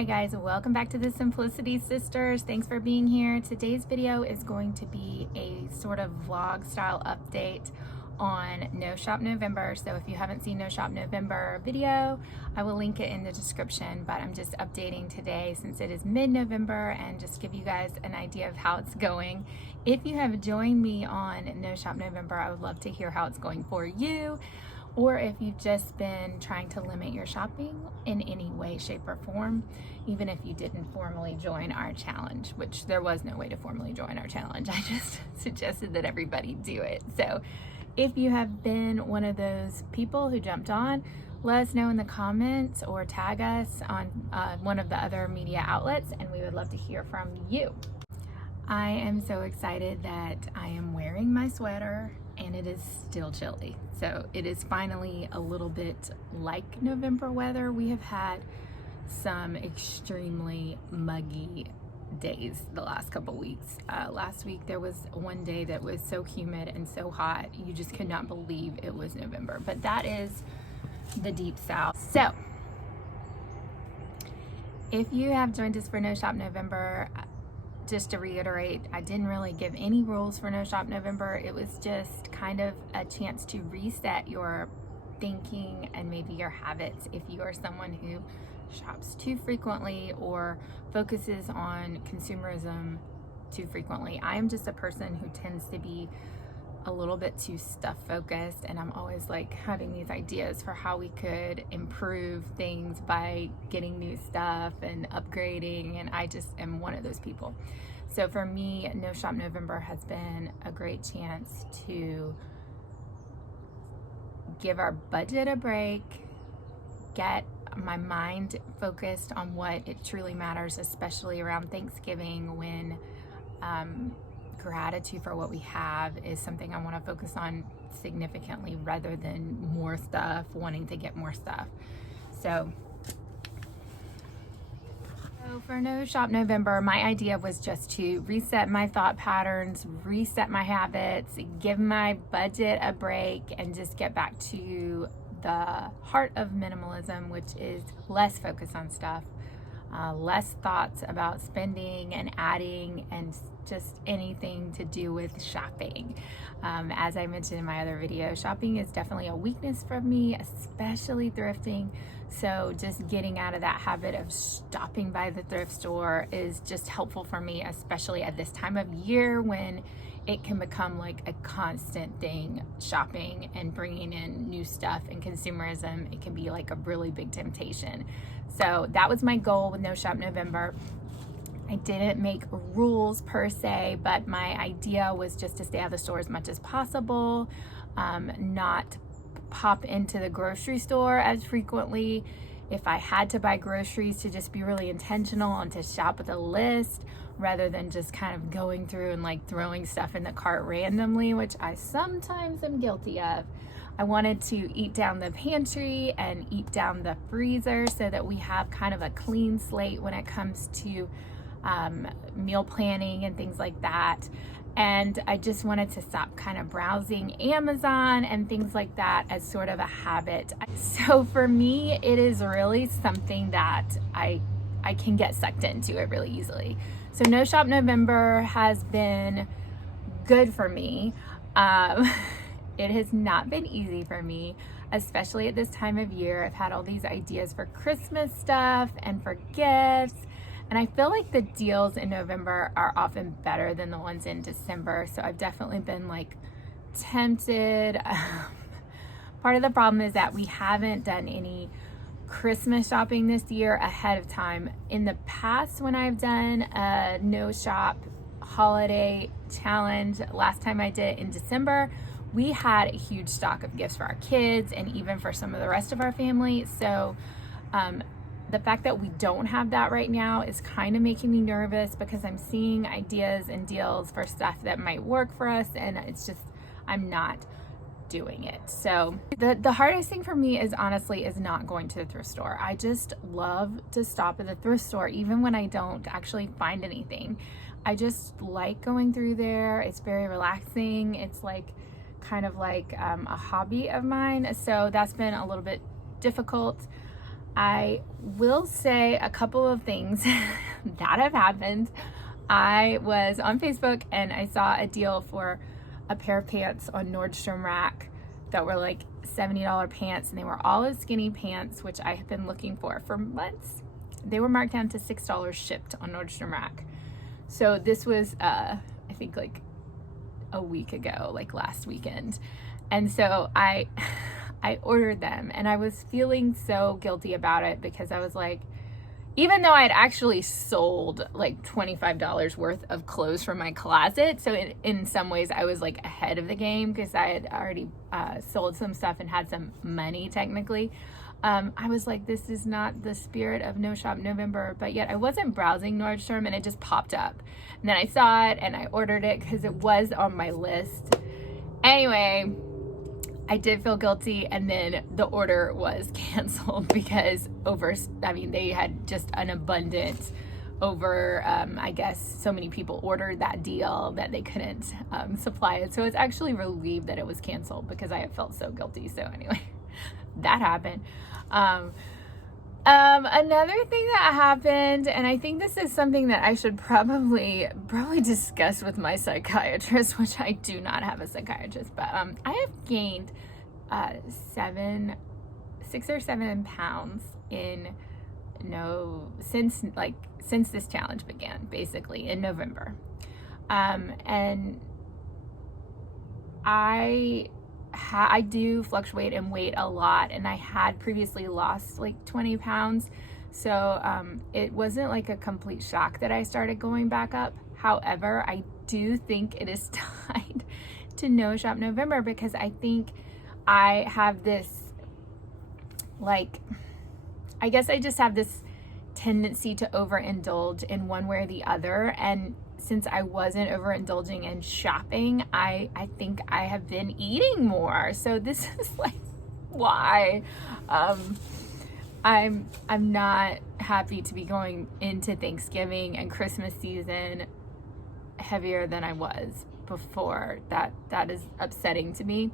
Hi guys, welcome back to the Simplicity Sisters. Thanks for being here. Today's video is going to be a sort of vlog style update on No Shop November. So if you haven't seen No Shop November video, I will link it in the description, but I'm just updating today since it is mid-November and just give you guys an idea of how it's going. If you have joined me on No Shop November, I would love to hear how it's going for you, or if you've just been trying to limit your shopping in any way, shape, or form, even if you didn't formally join our challenge, which there was no way to formally join our challenge. I just suggested that everybody do it. So if you have been one of those people who jumped on, let us know in the comments or tag us on one of the other media outlets, and we would love to hear from you. I am so excited that I am wearing my sweater and it is still chilly. So it is finally a little bit like November weather. We have had some extremely muggy days the last couple weeks. Last week there was one day that was so humid and so hot you just could not believe it was November, but that is the deep south. So if you have joined us for No Shop November, just to reiterate, I didn't really give any rules for No Shop November. It was just kind of a chance to reset your thinking and maybe your habits if you are someone who shops too frequently or focuses on consumerism too frequently. I am just a person who tends to be a little bit too stuff focused, and I'm always like having these ideas for how we could improve things by getting new stuff and upgrading, and I just am one of those people. So for me, No Shop November has been a great chance to give our budget a break, get my mind focused on what it truly matters, especially around Thanksgiving, when gratitude for what we have is something I want to focus on significantly rather than more stuff, wanting to get more stuff. So for No Shop November, my idea was just to reset my thought patterns, reset my habits, give my budget a break, and just get back to the heart of minimalism, which is less focus on stuff, less thoughts about spending and adding, and just anything to do with shopping. As I mentioned in my other video, shopping is definitely a weakness for me, especially thrifting. So just getting out of that habit of stopping by the thrift store is just helpful for me, especially at this time of year when it can become like a constant thing, shopping and bringing in new stuff and consumerism. It can be like a really big temptation. So that was my goal with No Shop November. I didn't make rules per se, but my idea was just to stay out of the store as much as possible, not pop into the grocery store as frequently. If I had to buy groceries, to just be really intentional and to shop with a list rather than just kind of going through and like throwing stuff in the cart randomly, which I sometimes am guilty of. I wanted to eat down the pantry and eat down the freezer so that we have kind of a clean slate when it comes to meal planning and things like that. And I just wanted to stop kind of browsing Amazon and things like that as sort of a habit. So for me, it is really something that I can get sucked into it really easily. So No Shop November has been good for me. It has not been easy for me, especially at this time of year. I've had all these ideas for Christmas stuff and for gifts, and I feel like the deals in November are often better than the ones in December. So I've definitely been like tempted. Part of the problem is that we haven't done any Christmas shopping this year ahead of time. In the past, when I've done a No Shop holiday challenge, last time I did it in December, we had a huge stock of gifts for our kids and even for some of the rest of our family. So the fact that we don't have that right now is kind of making me nervous because I'm seeing ideas and deals for stuff that might work for us, and it's just, I'm not doing it. So the hardest thing for me is honestly not going to the thrift store. I just love to stop at the thrift store even when I don't actually find anything. I just like going through there. It's very relaxing. It's like kind of like a hobby of mine. So that's been a little bit difficult. I will say a couple of things that have happened. I was on Facebook and I saw a deal for a pair of pants on Nordstrom Rack that were like $70 pants, and they were olive skinny pants, which I have been looking for months. They were marked down to $6 shipped on Nordstrom Rack. So this was, I think like a week ago, like last weekend. And so I ordered them, and I was feeling so guilty about it because I was like, even though I had actually sold like $25 worth of clothes from my closet, so in some ways I was like ahead of the game because I had already sold some stuff and had some money technically. I was like, this is not the spirit of No Shop November, but yet I wasn't browsing Nordstrom and it just popped up. And then I saw it and I ordered it because it was on my list. Anyway, I did feel guilty, and then the order was canceled because they had just an abundance over, I guess so many people ordered that deal that they couldn't supply it. So I was actually relieved that it was canceled because I had felt so guilty. So anyway, that happened. Another thing that happened, and I think this is something that I should probably discuss with my psychiatrist, which I do not have a psychiatrist, but I have gained 6 or 7 pounds since this challenge began, basically in November. And I do fluctuate in weight a lot, and I had previously lost like 20 pounds. So it wasn't like a complete shock that I started going back up. However, I do think it is tied to No Shop November because I think I have this, I guess I just have this tendency to overindulge in one way or the other. And since I wasn't overindulging in shopping, I think I have been eating more. So this is like why I'm not happy to be going into Thanksgiving and Christmas season heavier than I was before. That is upsetting to me.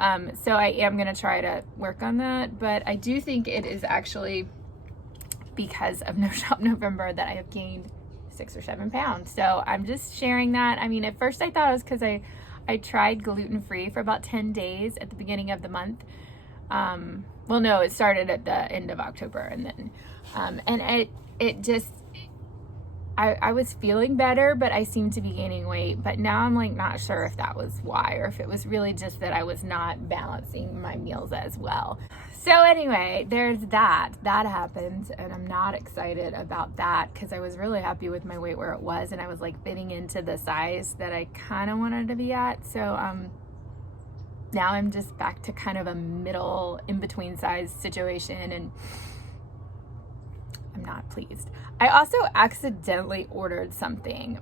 So I am going to try to work on that, but I do think it is actually because of No Shop November that I have gained 6 or 7 pounds. So I'm just sharing that. I mean, at first I thought it was because I tried gluten-free for about 10 days at the beginning of the month. Well, no, it started at the end of October, and then, and it just, I was feeling better, but I seemed to be gaining weight. But now I'm like not sure if that was why, or if it was really just that I was not balancing my meals as well. So anyway, there's that happened, and I'm not excited about that because I was really happy with my weight where it was, and I was like fitting into the size that I kind of wanted to be at. So now I'm just back to kind of a middle in between size situation, and I'm not pleased. I also accidentally ordered something.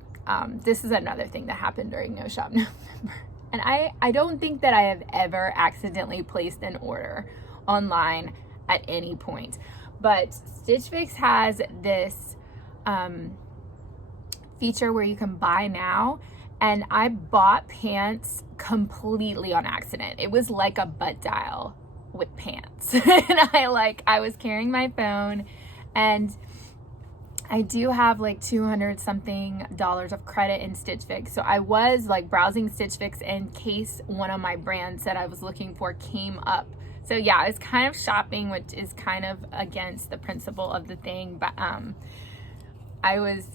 This is another thing that happened during No Shop November. And I don't think that I have ever accidentally placed an order online at any point. But Stitch Fix has this feature where you can buy now. And I bought pants completely on accident. It was like a butt dial with pants. And I was carrying my phone, and I do have like $200 something of credit in Stitch Fix. So I was like browsing Stitch Fix in case one of my brands that I was looking for came up. So yeah, I was kind of shopping, which is kind of against the principle of the thing. But I was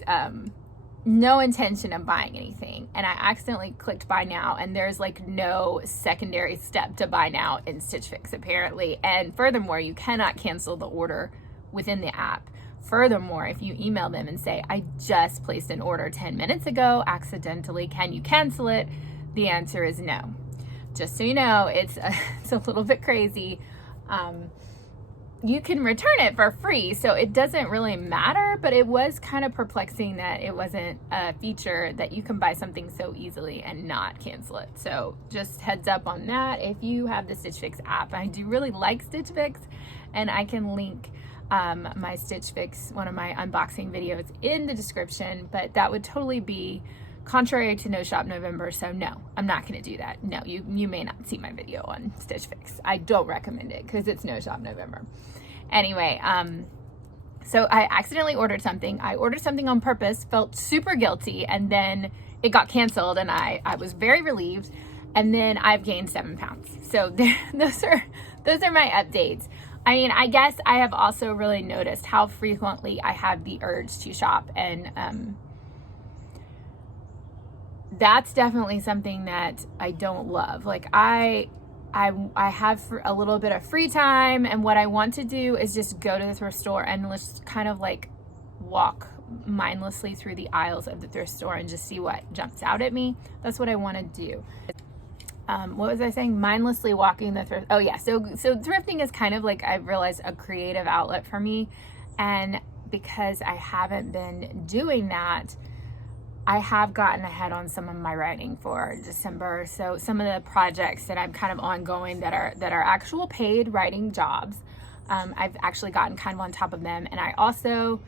no intention of buying anything. And I accidentally clicked buy now, and there's like no secondary step to buy now in Stitch Fix apparently. And furthermore, you cannot cancel the order within the app. Furthermore, if you email them and say, I just placed an order 10 minutes ago, accidentally, can you cancel it? The answer is no. Just so you know, it's a little bit crazy. You can return it for free, so it doesn't really matter, but it was kind of perplexing that it wasn't a feature that you can buy something so easily and not cancel it. So just heads up on that if you have the Stitch Fix app. I do really like Stitch Fix, and I can link my Stitch Fix, one of my unboxing videos, in the description, but that would totally be contrary to No Shop November. So no, I'm not going to do that. No, you may not see my video on Stitch Fix. I don't recommend it because it's No Shop November. Anyway, so I accidentally ordered something. I ordered something on purpose, felt super guilty, and then it got canceled, and I was very relieved. And then I've gained 7 pounds. So those are my updates. I mean, I guess I have also really noticed how frequently I have the urge to shop, and that's definitely something that I don't love. Like I have a little bit of free time, and what I want to do is just go to the thrift store and just kind of like walk mindlessly through the aisles of the thrift store and just see what jumps out at me. That's what I want to do. What was I saying? Mindlessly walking the thrift. Oh yeah. So thrifting is kind of like, I've realized, a creative outlet for me. And because I haven't been doing that, I have gotten ahead on some of my writing for December. So some of the projects that I'm kind of ongoing that are actual paid writing jobs, I've actually gotten kind of on top of them. And I also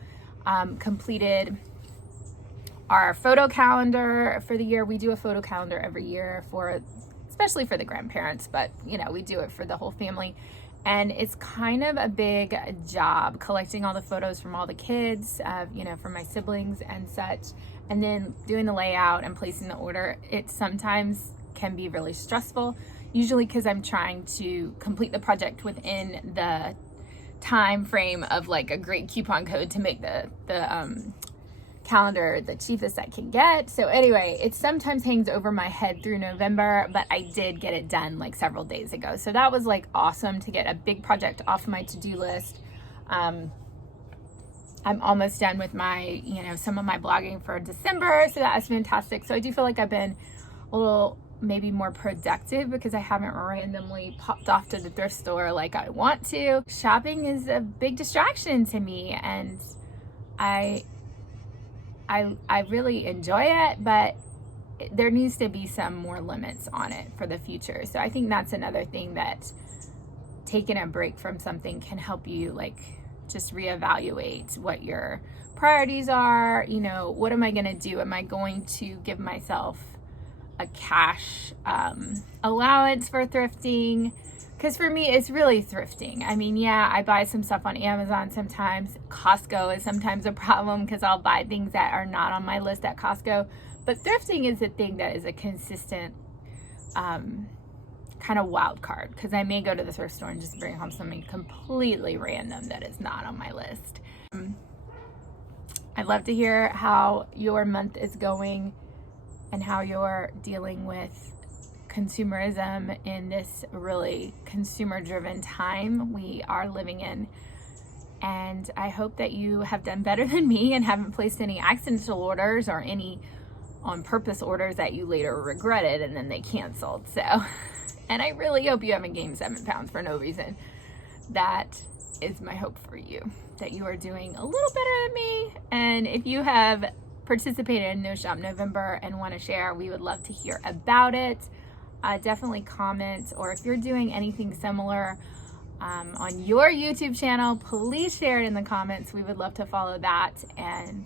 completed our photo calendar for the year. We do a photo calendar every year especially for the grandparents, but you know, we do it for the whole family. And it's kind of a big job collecting all the photos from all the kids, you know, from my siblings and such, and then doing the layout and placing the order. It sometimes can be really stressful, usually because I'm trying to complete the project within the time frame of like a great coupon code to make the calendar the cheapest I can get. So anyway, it sometimes hangs over my head through November, but I did get it done like several days ago. So that was like awesome to get a big project off my to-do list. I'm almost done with my, you know, some of my blogging for December. So that was fantastic. So I do feel like I've been a little maybe more productive because I haven't randomly popped off to the thrift store like I want to. Shopping is a big distraction to me, and I really enjoy it, but there needs to be some more limits on it for the future. So I think that's another thing, that taking a break from something can help you like just reevaluate what your priorities are. You know, what am I going to do? Am I going to give myself a cash allowance for thrifting? Because for me, it's really thrifting. I mean, yeah, I buy some stuff on Amazon sometimes. Costco is sometimes a problem because I'll buy things that are not on my list at Costco. But thrifting is a thing that is a consistent kind of wild card, because I may go to the thrift store and just bring home something completely random that is not on my list. I'd love to hear how your month is going and how you're dealing with consumerism in this really consumer-driven time we are living in. And I hope that you have done better than me and haven't placed any accidental orders or any on-purpose orders that you later regretted and then they canceled. So, and I really hope you haven't gained 7 pounds for no reason. That is my hope for you, that you are doing a little better than me. And if you have participated in No Shop November and want to share, we would love to hear about it. Definitely comment, or if you're doing anything similar on your YouTube channel, please share it in the comments. We would love to follow that. And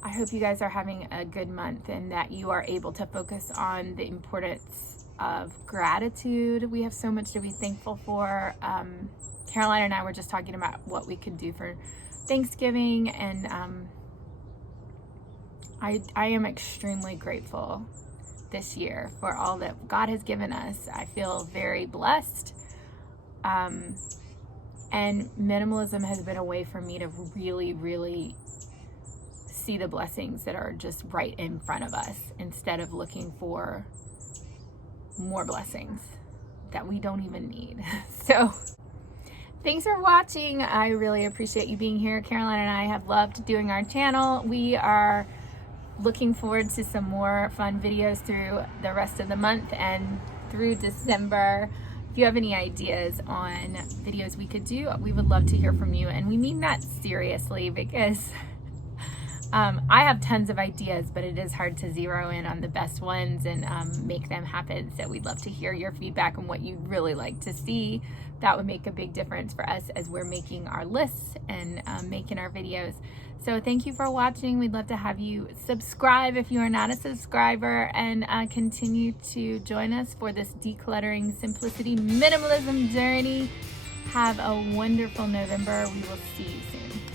I hope you guys are having a good month and that you are able to focus on the importance of gratitude. We have so much to be thankful for. Caroline and I were just talking about what we could do for Thanksgiving, and I am extremely grateful this year for all that God has given us. I feel very blessed. And minimalism has been a way for me to really, really see the blessings that are just right in front of us, instead of looking for more blessings that we don't even need. So thanks for watching. I really appreciate you being here. Caroline and I have loved doing our channel. We are looking forward to some more fun videos through the rest of the month and through December. If you have any ideas on videos we could do, we would love to hear from you. And we mean that seriously, because I have tons of ideas, but it is hard to zero in on the best ones and make them happen. So we'd love to hear your feedback on what you'd really like to see. That would make a big difference for us as we're making our lists and making our videos. So thank you for watching. We'd love to have you subscribe if you are not a subscriber, and continue to join us for this decluttering, simplicity, minimalism journey. Have a wonderful November. We will see you soon.